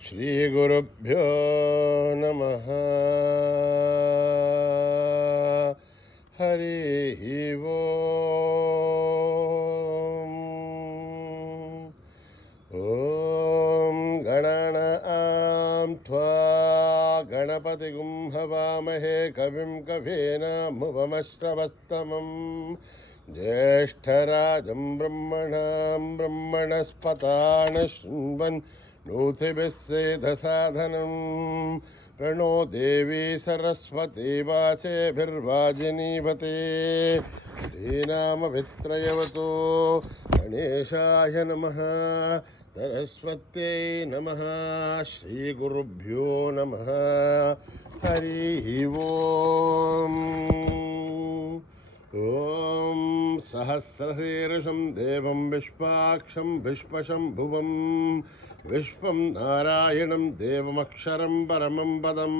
శ్రీ గురుభ్యో నమః. హరి ఓం. ఓం గణానాం త్వా గణపతిగుం హవామహే కవిం కవీనాముపమశ్రవస్తమం జ్యేష్ఠరాజం బ్రహ్మణాం బ్రహ్మణస్పతాన శృణ్వన్ నూతిభిः సేదసాధనం ప్రణో దేవీ సరస్వతీ వాచేభిర్వాజినీవతే శ్రీనామవిత్రయవతో గణేశాయ నమః. సరస్వత్యై నమః. శ్రీగురుభ్యో నమః. హరి ఓం. ఓం సహస్రశీర్షం దేవం విశ్వాక్షం విశ్వశంభువం విశ్వం నారాయణం దేవమక్షరం పరమం పదం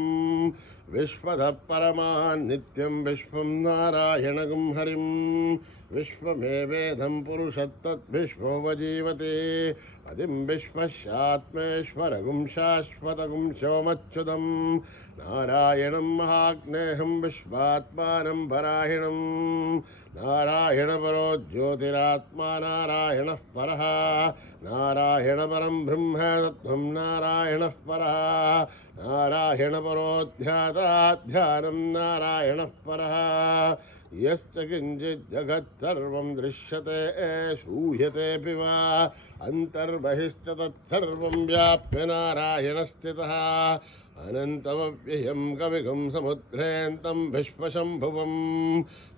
విశ్వదః పరమాన్నిత్యం విశ్వం నారాయణగం హరిం విశ్వమేవేదం పురుషత్తద్విశ్వోపజీవతే అదిం విశ్వస్యాత్మేశ్వరగుం శాశ్వతగుం శివమచ్యుతం నారాయణం మహాగ్నేహం విశ్వాత్మానం పరాయణం నారాయణ పరో జ్యోతిరాత్మా నారాయణః పరః నారాయణ పరం బ్రహ్మ తత్వం నారాయణః పరః నారాయణ పరోధ్యాతాధ్యానం నారాయణః పరః యశ్చ కించిత్ జగత్సర్వం దృశ్యతే శ్రూయతేపి వా అంతర్బహిశ్చ తత్సర్వం వ్యాప్య నారాయణ స్థితః అనంతమవ్యయం కవిగుం సముద్రేంతం విశ్వశంభువం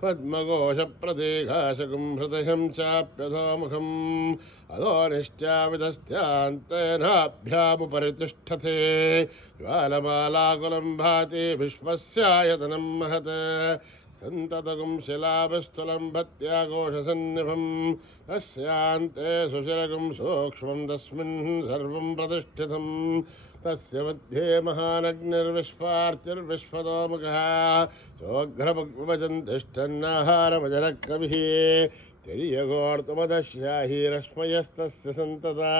పద్మఘోషప్రదేఘాశకం హృదయం చాప్యధోముఖం అధోనిశ్చావిధస్థాంతేనాభ్యాముపరి తిష్టతే జ్వాలమాలాకులం భాతి విశ్వస్యాయతనం మహత్ సంతతగుం శిలాభిస్థులం భత్యాఘోషసన్నిభం తస్యాంతే సుశిరగుం సూక్ష్మం తస్మిన్ సర్వం ప్రతిష్ఠితం తస్య మధ్యే మహానగ్నిర్విశ్వార్తిర్విశ్వతోముఖః సోఘ్రభగ్వజన్ తిష్టన్నాహారమజరః కవిః తిర్యగోర్తుమదశ్యాహీరశ్మయస్తస్య సంతతా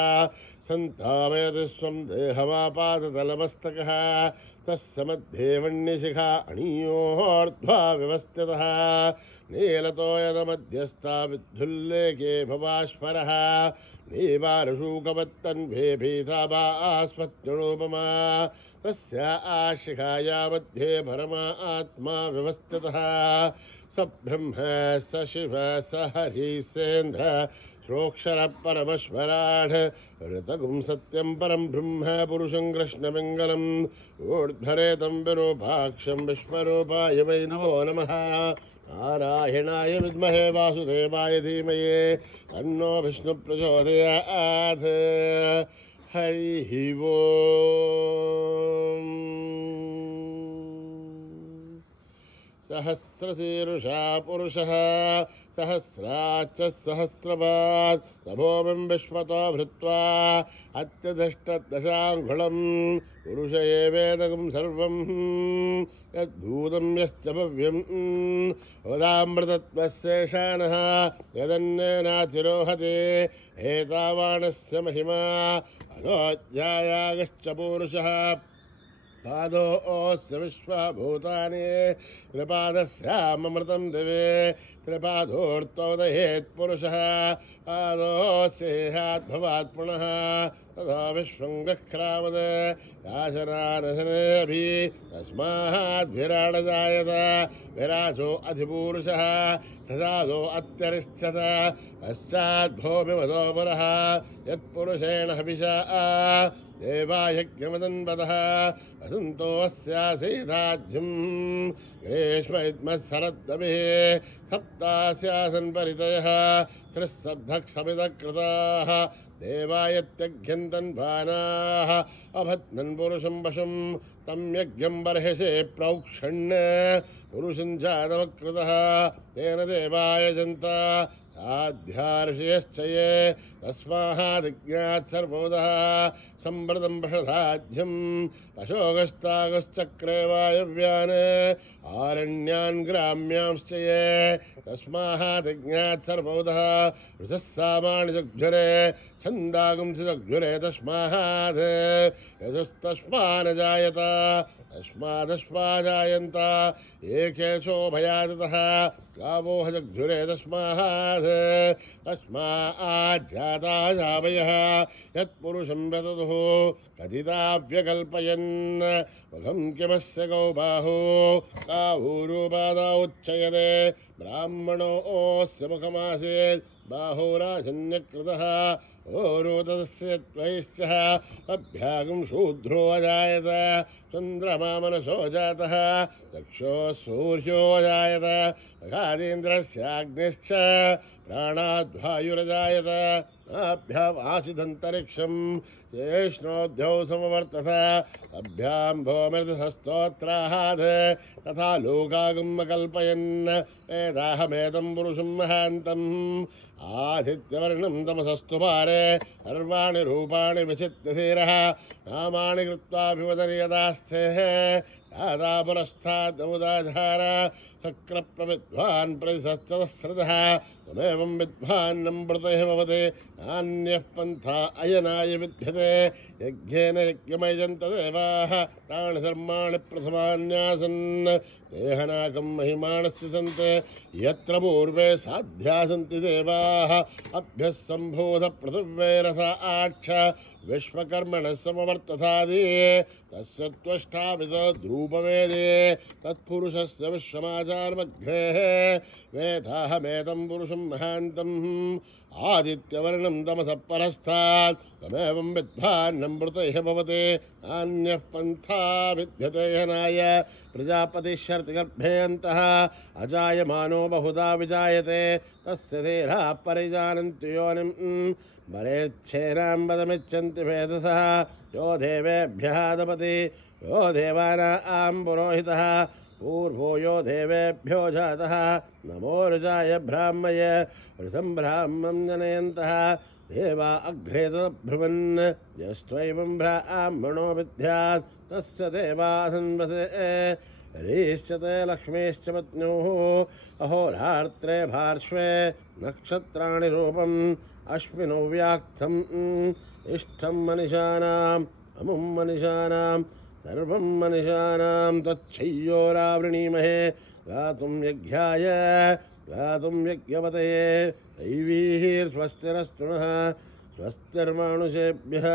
సంతాపయతి స్వం దేహమాపాదతలమస్తకः తస్య మధ్యే వన్యశిఖా అణీయోర్ధ్వా వ్యవస్థితः నీలతోయదమధ్యస్థా విద్ధుల్లేఖే భవాశ్వరः నీవారుషూకవత్తన్వే భీతాభాస్వత్యుణోపమా తస్యా ఆశిఖాయా మధ్యే పరమా ఆత్మా వ్యవస్థితः స బ్రహ్మ స శివ స హరి సేంద్ర శ్రోక్షర పరమశ్వరాఢ ఋతగుం సత్యం పరం బ్రహ్మ పురుషం కృష్ణపింగళం ఊర్ధ్వరేతం విరూపాక్షం విశ్వరూపాయ వై నమో నమః. నారాయణాయ విద్మహే వాసుదేవాయ ధీమహి తన్నో విష్ణు ప్రచోదయాత్. హరి ఓం. సహస్రశీర్షా పురుషః సహస్రాచ్చ సహస్రపాద్ తపోమిం విశ్వతో భృత్వా అత్యధిష్టదశాంగుళం పురుష ఏవేదకం సర్వం యద్భూతం యశ్చ భవ్యం వదామృతత్వశేషానః యదన్నేనాతిరోహతే ఏతావాణస్య మహిమా అధోధ్యాయాగశ్చ పూరుషः పాదోస్య విశ్వభూతాని త్రిపాదస్యామృతం దివే త్రిపాదోర్తోదయేత్ పురుషः పాదోస్యేహాద్భవాత్ పునః తథా విశ్వం గక్రామద యాశనానశనేభి తస్మాద్విరాడజాయత విరాజో అధిపూరుషः సదాదో అత్యరిష్యత పశ్చాద్భూమిమదో పురః యత్పురుషేణ హవిషా దేవాయజ్ఞమదన్వదః వసంతో అస్యాసీదాజ్యం గ్రీష్మయుగ్మశరద్దభిः సప్తాస్యాసన్ పరితయः త్రిస్సబ్ధక్షమిదకృతాः దేవాయత్యఘ్యంతన్వానాः అభత్నన్ పురుషం వశం తం యజ్ఞం బర్హిషే ప్రోక్షణ్ పురుషం జాతమకృతः తేన దేవాయజంత साध्यार्षयश्च ये तस्मादिज्ञात् सर्वोदः संवृतं वृषधाध्यं अशोकस्तागश्चक्रे वायव्यान् आरण्यान् ग्राम्यांश्च ये तस्मादिज्ञात् सर्वोदः ऋतः सामानि जग्झरे छन्दागुंसि जग्झुरे तस्मात् यजुस्तस्मान् जायत तस्मादश्वाजायन्त एकेशोभयादतः गावो जग्झुरे तस्मात् तस्माज्जाता जावयः यत्पुरुषं व्यततुः कथिताव्यकल्पयन् मुखं किमस्य गौ बाहु काहूरूपादा उच्चयते ब्राह्मणोऽस्य मुखमासीत् बाहुराजन्यकृतः ओरोदस्य त्वैश्च अभ्यागं शूद्रो अजायत चन्द्रमा मनसो जातः चक्षुः सूर्यो अजायत अगाधीन्द्रस्याग्निश्च प्राणाद्वायुरजायत नाभ्यामासिदन्तरिक्षं येष्णोऽध्यौ समवर्तत अभ्यां भौमृतस्तोत्रात् तथा लोकागमकल्पयन् वेदाहमेतं पुरुषं महान्तम् आदित्यवर्णं तमसस्तु पारे सर्वाणि रूपाणि विचित्यधीरः नामानि कृत्वाभिवदति यदास्ते दादा पुरस्तादमुदाधार शक्रप्रविद्वान् प्रतिशतसहस्रतः तमेवं विद्वान्नमृतः भवति नान्यः पन्था अयनाय विद्यते यज्ञेन यज्ञमयजन्त देवाः तानि धर्माणि प्रथमान्यासन् देहनाकं महिमानस्य सन्ते यत्र पूर्वे साध्या सन्ति देवाः अभ्यः सम्भूत पृथिव्यैरस आक्ष विश्वकर्मणः समवर्तथादि तस्य त्वष्टाविदद्रूपवेदे तत्पुरुषस्य विश्वमाचारमग्रेः वेदाहमेतं पुरुषं महान्तम् आदित्यवर्णं तमसः परस्तात् तमेवं विद्वान्नमृतैः भवति नान्यः पन्था विद्यते हनाय प्रजापतिश्शर्तिगर्भेऽन्तः अजायमानो बहुधा विजायते तस्य धीराः परिजानन्ति योनिं वरेच्छेनां वदमिच्छन्ति भेदसः यो देवेभ्यः दपति यो देवानां पुरोहितः पूर्वो यो देवेभ्यो जातः नमो रुजाय ब्राह्मय वृथं ब्राह्मं जनयन्तः देवा अग्रे तद्ब्रुवन् यस्त्वैवं ब्राह्मणो विद्यात् तस्य देवासन्वसे रीश्चते लक्ष्मीश्च पत्न्योः अहोरात्रे पार्श्वे नक्षत्राणि रूपम् अश्विनो व्याक्तम् इष्टं मनिषाणाम् अमुं मनिषाणाम् सर्वं मनिषाणां तच्छय्योरावृणीमहे गातुं यज्ञाय गातुं यज्ञपतये दैवीर्स्वस्तिरस्तु नः स्वस्तिर्मानुषेभ्यः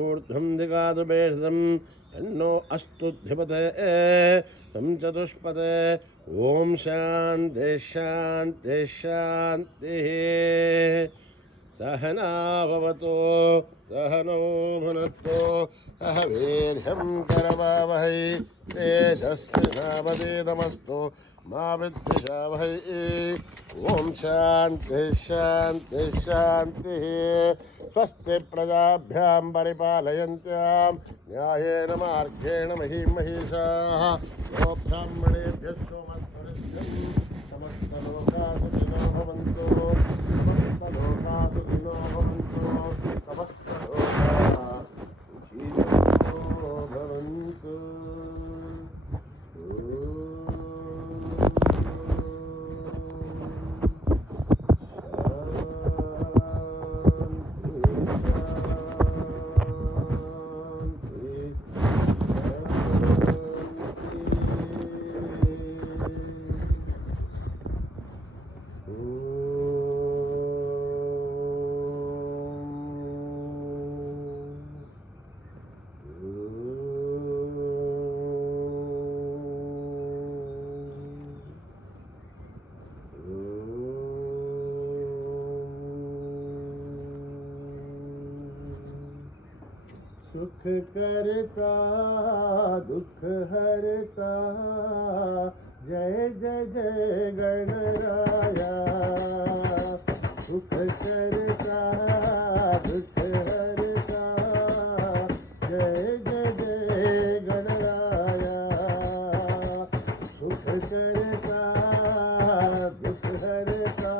ऊर्ध्वं दिगातु बेषं तन्नो अस्तु धिपते तं चतुष्पदे ॐ शान्ति शान्ति शान्तिः सहना भवतु सहनो भुनक्तु सह वीर्यं करवावहै तेजस्विनावधीतमस्तु मा विद्विषावहै ॐ शान्तिः शान्तिः शान्तिः स्वस्ति प्रजाभ्यां परिपालयन्त्यां न्यायेन मार्गेण महीं महिषाः यो ब्राह्मणेभ्यः सोमस्परिष्यं समस्तलोकाः सुखिनो भवन्तु समस्तलोकाः सुखिनो भवन्तु समस्तलोकाः सुखिनो भवन्तु सुख करता दुख हरता जय जय जय गणराया सुख करता दुख हरता जय जय जय गणराया सुख करता दुख हरता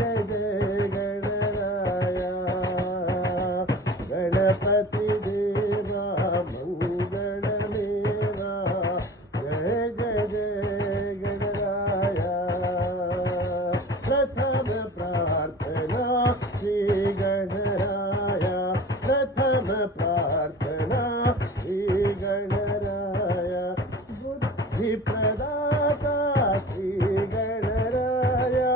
जय जय गणराया गणपति देवा मंगलमेवा जय जय जय गणराया प्रथम प्रार्थना श्री गणराया प्रथम प्रार्थना श्री गणराया बुद्धि प्रदाता श्री गणराया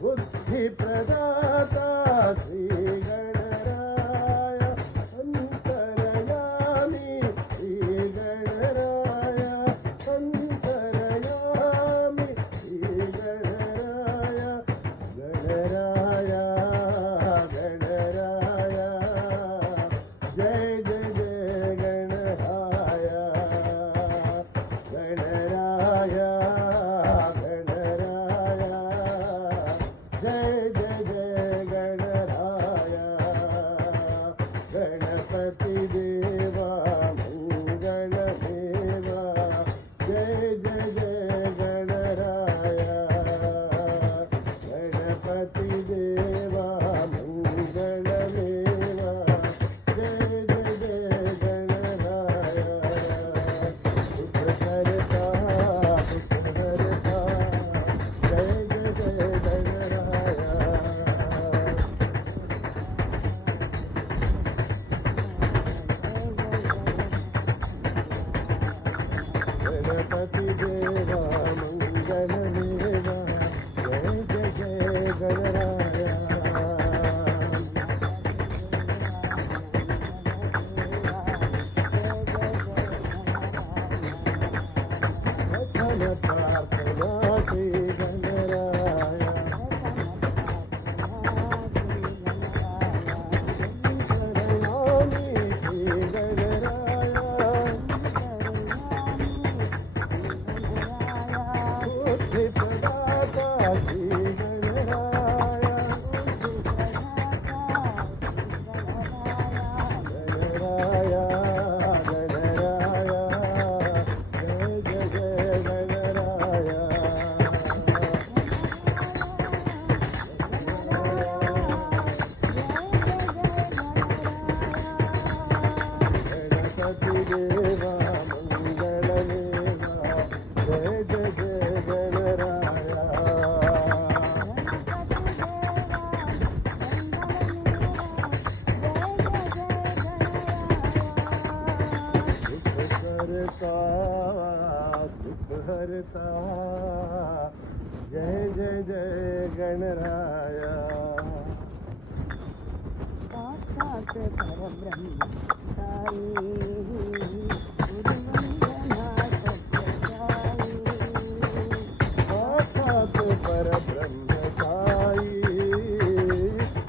बुद्धि प्रदाता श्री गणराया अंतरयामी श्री गणराया अंतरयामी श्री गणराया गणराया गणराया जय जय जय गणराया गणराया गणराया जय जय जय गणराया गणपति देवा मंगलमेवा जय जय जय गणराया गणपति देवा मंगलमेवा जय जय जय गणराया सुख करता जय जय जय गणराया गणपति देवा मंगलमेवा जय जय जय गणराया प्रथम प्रार्थना श्री गणराया अंतरयामी श्री गणराया बुद्धि प्रदाता श्री गणराया गणराया गणराया जय जय जय गणराया गणपति देवा मंगलमेवा जय जय जय गणराया सुख हरता जय जय जय गणराया साक्षात् परब्रह्म साई गुरुवंदना सत्यसाई साक्षात् परब्रह्म साई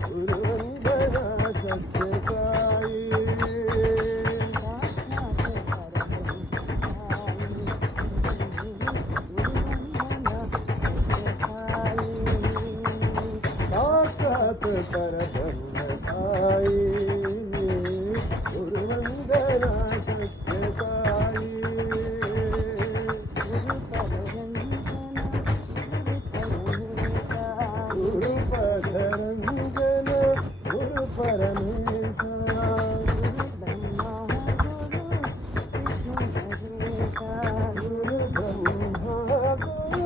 गुरुवंदना सत्य साई साक्षात् परब्रह्म साई गुरुवंदना सत्यसाई गुरुपदरंजन गुरु परमेशा गुरु ब्रह्मा गुरु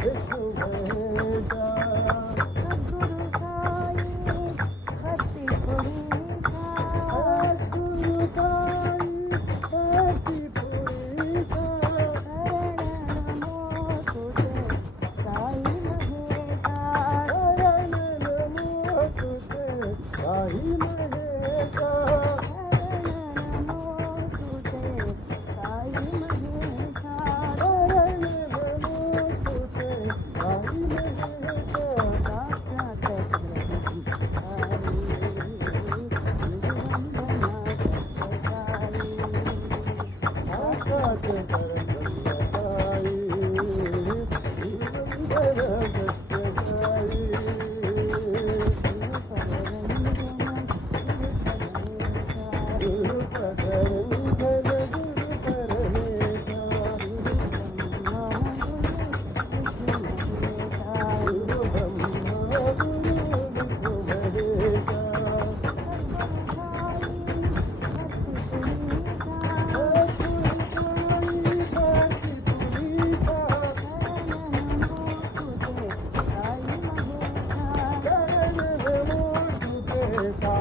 विष्णु महेशा सद्गुरु साई भक्ति पुरी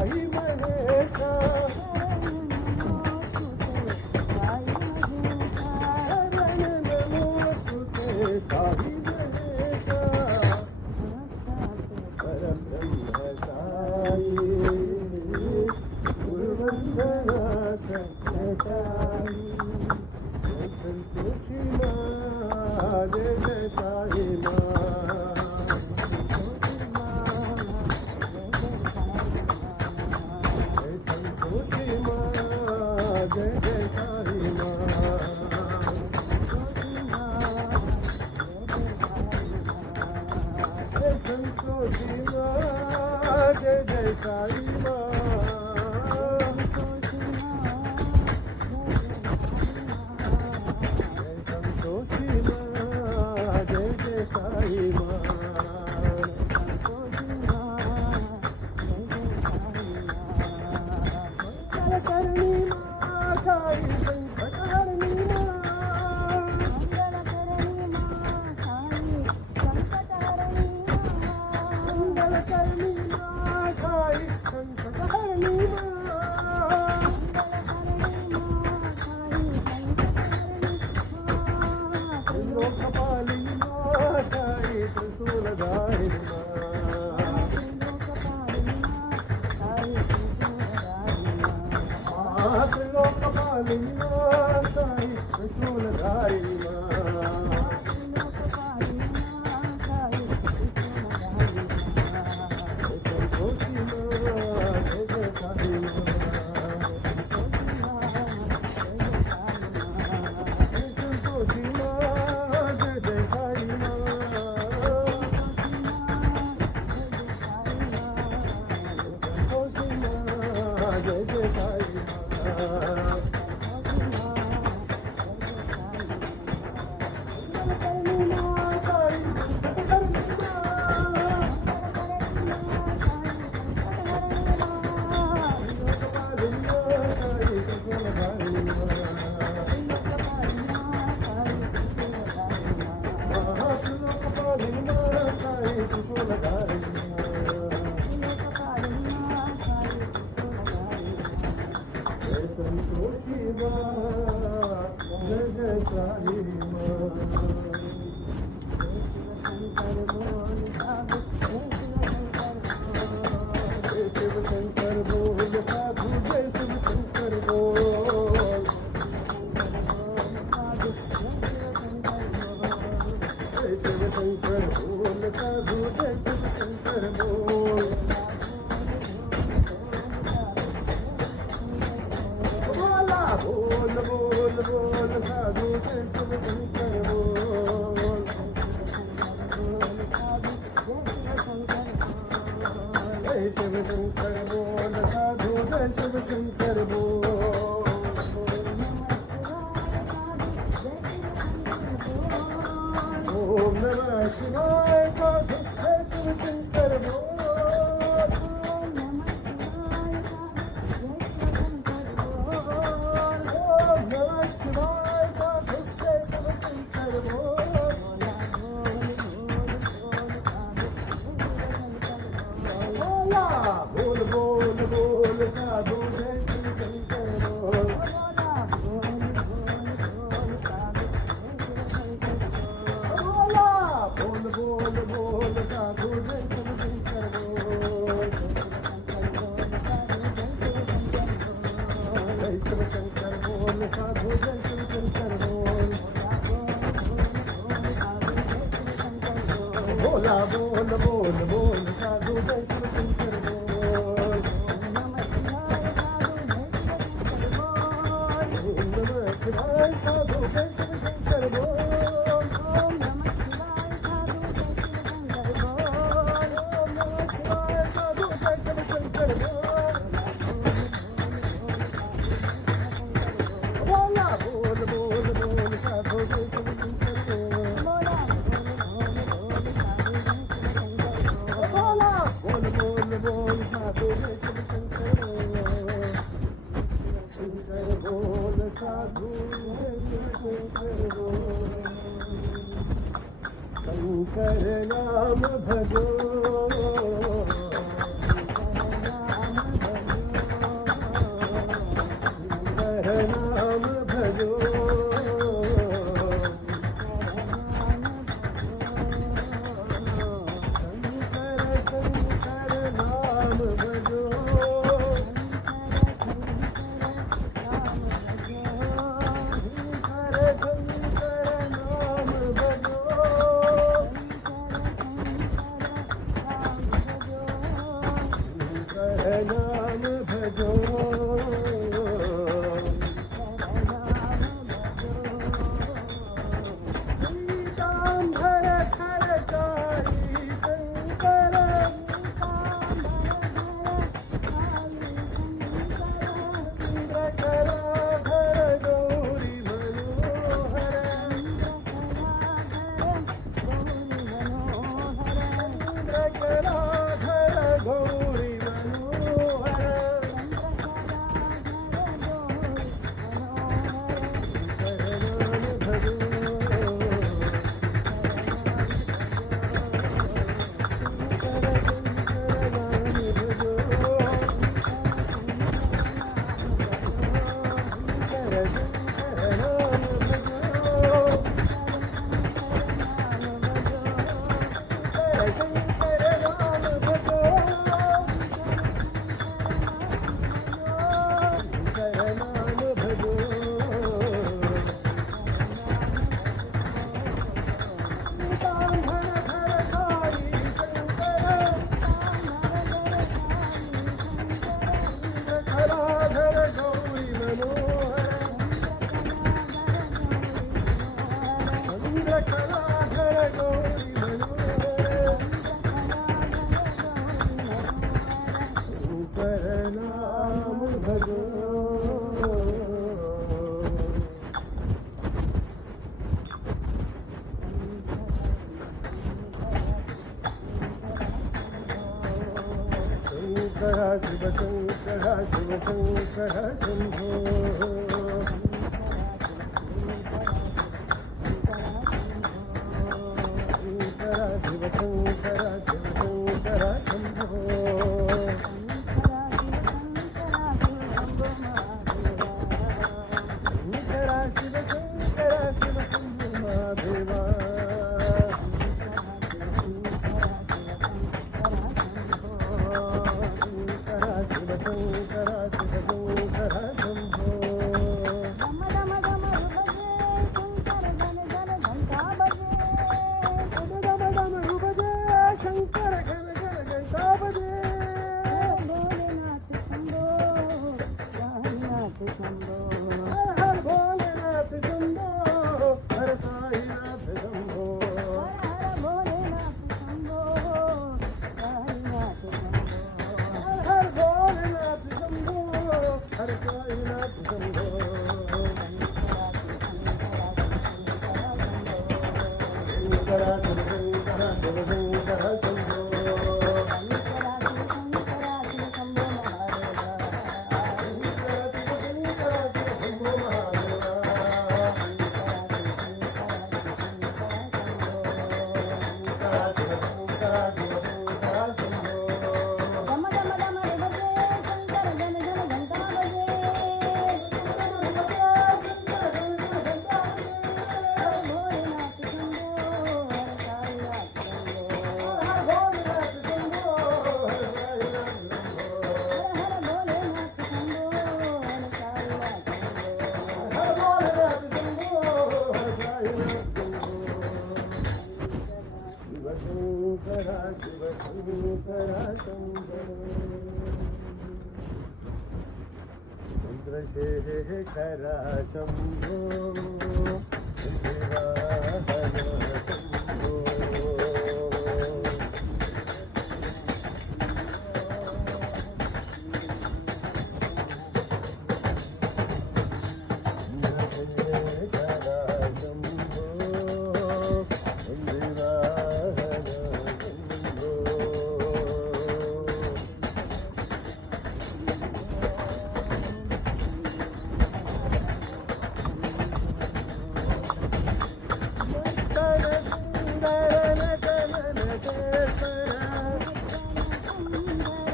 साई महेशा शरण नमो तुते साई महेशा परब्रह्म साई गुरुवंदना सत्य साई संतोषी माँ जय जय साई माँ संतोषी माँ जय जय साई माँ संतोषी माँ जय जय साई माँ संतोषी माँ जय जय साई माँ करणी माँ साई संकट हरणी माँ मंगल करणी माँ साई संकट हरणी माँ त्रिलोकपाली माँ साई त्रिशूलधारिणी माँ त्रिलोकपाली माँ साई त्रिशूलधारिणी माँ संतोषी माँ जय जय साई माँ संतोषी माँ जय जय साई माँ संतोषी माँ जय जय साई माँ संतोषी माँ जय जय साई माँ शिव शंकर बोल साधु जय शिव शंकर बोल जय शिव शंकर बोल साधु जय शिव शंकर बोल बोला बोल बोल बोल साधु जय शिव शंकर बोल जय शिव शंकर बोल साधु जय शिव शंकर बोल ओम नमः शिवाय साधु जय शिव शंकर बोल भजो शिव शंकर शिव शंकर शंभो शिव शंकर शंभो चंद्रशेखर शंभो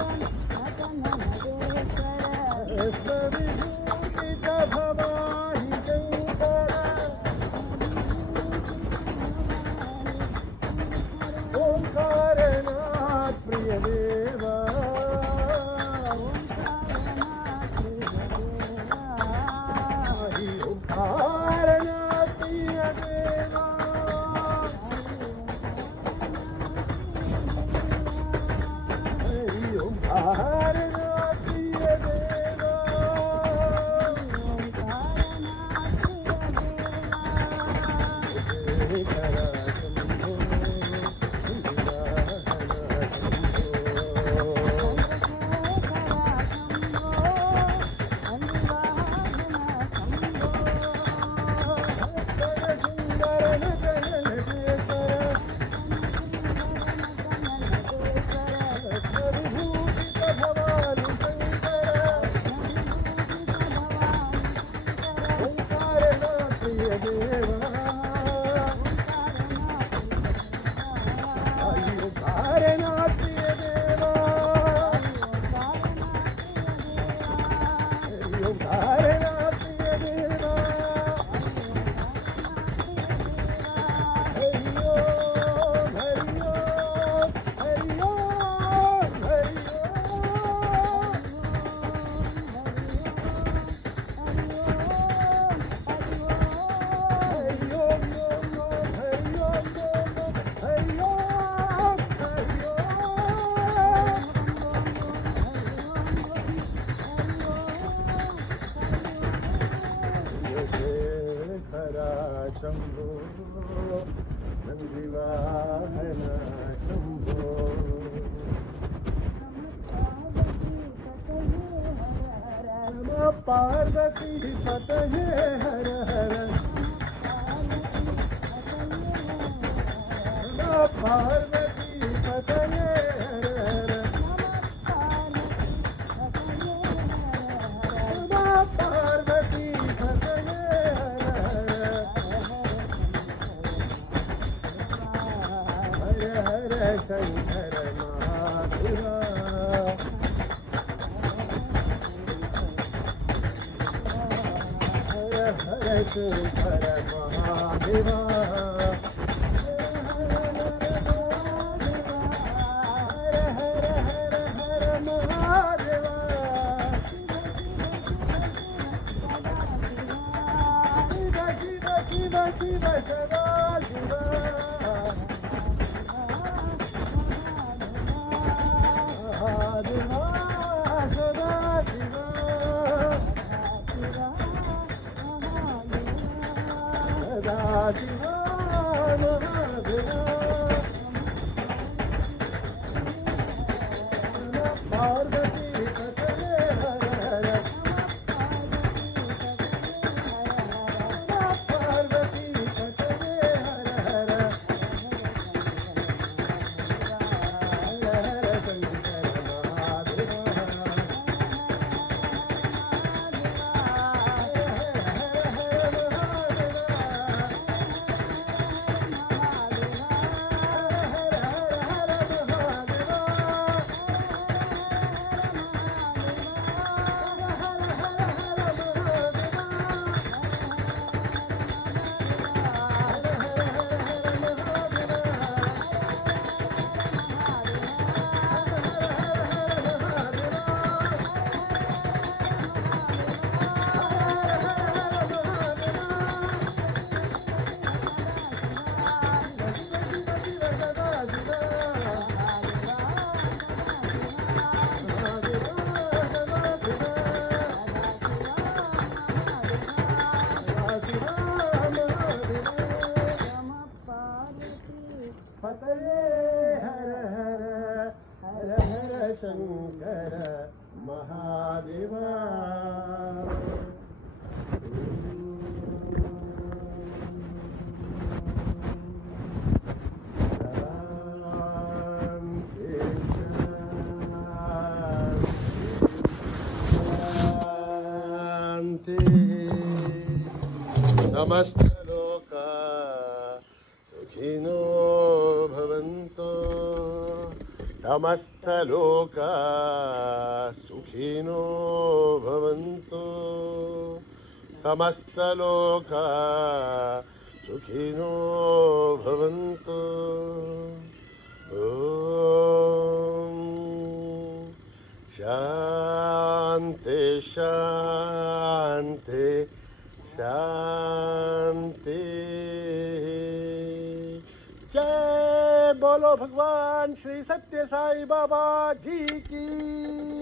Hare Rama, पार्वती पतये हर हर नमः पार्वती पतये हर हर नमः पार्वती पतये हर हर हर हर शंकर महादेवा हर शंकर महादेवा शिव शिव सदा शिव महादेवा सदा शिव सदा शिव महादेवा पार्वती पतये हर हर पार्वती पतये हर हर हर हर शंकर महादेवा पतये हर हर हर हर शंकर महादेवा शांति समस्त लोका सुखिनो भवन्तु समस्त लोका सुखिनो भवन्तु समस्त लोका सुखिनो भवन्तु ॐ शान्ति शान्ति शान्ति जय बोलो भगवान श्री सत्य साई बाबा जी की।